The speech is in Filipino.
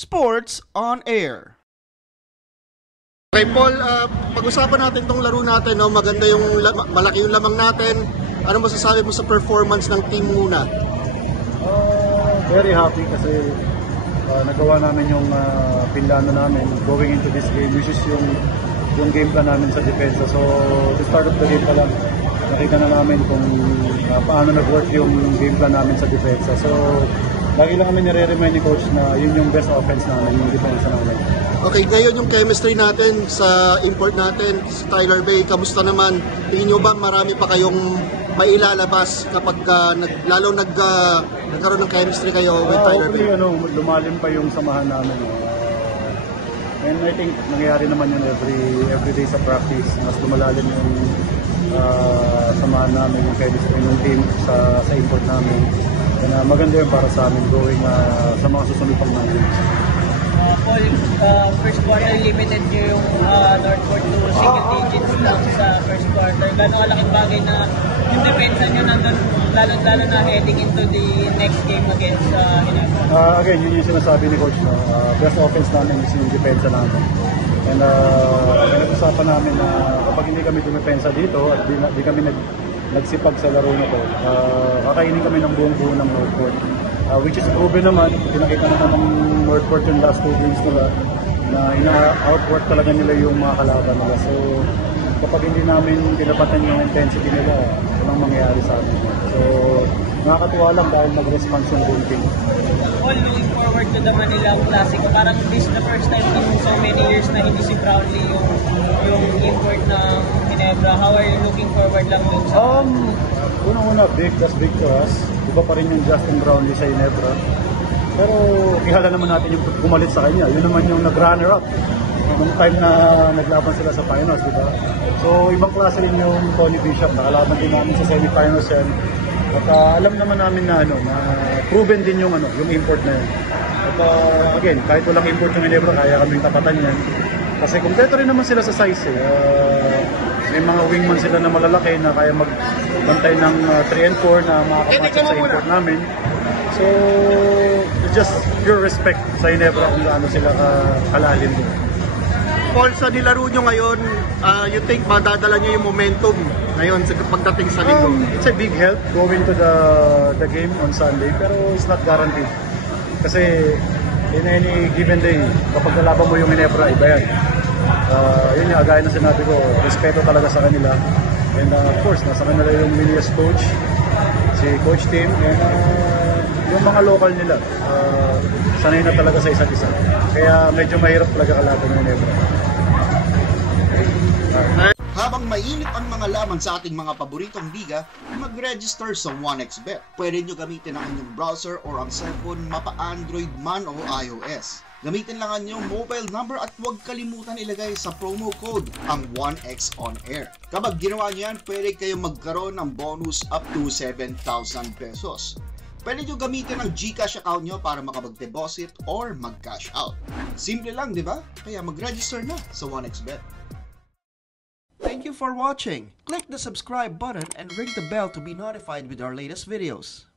Sports on Air. Okay, Paul, pag-usapan natin tong laro natin, no? Maganda yung malaki yung lamang natin. Ano masasabi mo sa performance ng team muna? Very happy kasi nagawa namin yung pinlano namin going into this game, which is yung game plan namin sa depensa. So, the start of the game pa lang, nakita na namin kung paano nag-work yung game plan namin sa depensa. So, lagi lang kami nire-remind ni Coach na yun yung best offense namin, yung depensa namin. Okay, ngayon yung chemistry natin sa import natin, sa Tyler Bay, kamusta naman? Tingin nyo ba marami pa kayong mailalabas kapag lalo nagkaroon ng chemistry kayo with Tyler Bay? Lumalim pa yung samahan namin. And I think nangyayari naman yun every day sa practice. Mas lumalalim yung samahan namin, yung chemistry ng team sa import namin. And maganda yun para sa amin going sa mga susunod pang namin. Paul, first quarter limited nyo yung Northport to single digits lang sa first quarter. Gano'ng kalaking bagay na yung depensa nyo nandun, lalo na heading into the next game against Ginebra? Again, yun yung sinasabi ni Coach. Best offense namin is yung depensa namin. And pinag-usapan namin na kapag hindi kami dumepensa dito at di kami nagsipag sa laro na to, kakainin kami ng buong-buo ng Northport. Which is proven naman, pinakita naman ng Northport yung last 2 games nila na ina-outwork talaga nila yung mga kalaban nila. So, kapag hindi namin pinapatan yung intensity nila, walang mangyayari sa amin. So, nakakatuwa lang dahil mag-response yung buong team. All looking forward to the Manila Classic. Parang this is the first time in so many years na hindi si Brownlee yung import ng Ginebra. How are you looking forward lang dun sa... Unang-una, that's big to us. Iba pa rin yung Justin Brownlee sa Ginebra. Pero kihala naman natin yung pumalit sa kanya. Yun naman yung nag-runner-up nung time na naglaban sila sa finals, di ba? So, ibang klase rin yung Tony Bishop. Nakalaban din namin sa semi-finals yan. At alam naman namin na proven din yung import na yun. At again, kahit walang import yung Ginebra, kaya kaming tapatan yan. Kasi kompleto rin naman sila sa size eh. May mga wingman sila na malalaki na kaya magbantay ng 3 and 4 na makakapatid sa import namin. So, just pure respect sa Ginebra kung gaano sila kalalim din. Paul, sa nilaro nyo ngayon, you think madadala nyo yung momentum ngayon sa pagdating sa linggo? It's a big help going to the game on Sunday, pero it's not guaranteed. Kasi in any given day, kapag nalaban mo yung Ginebra, iba yan. Yun yung gaya na sinabi ko, respeto talaga sa kanila. And of course, nasa kanila yung Milias coach, si Coach Tim, and yung mga local nila, sanay na talaga sa isa't isa. Kaya medyo mahirap talaga kalaban yung Ginebra. Habang mainit ang mga laban sa ating mga paboritong liga, mag-register sa 1xBet. Pwede nyo gamitin ang inyong browser or ang cellphone, mapa-Android man o iOS. Gamitin lang ang inyong mobile number at huwag kalimutan ilagay sa promo code ang 1x on air. Kapag ginawa nyo yan, pwede kayong magkaroon ng bonus up to 7,000 pesos. Pwede nyo gamitin ang GCash account nyo para makapag-deposit or mag-cash out. Simple lang, di ba? Kaya mag-register na sa 1xBet. Thank you for watching. Click the subscribe button and ring the bell to be notified with our latest videos.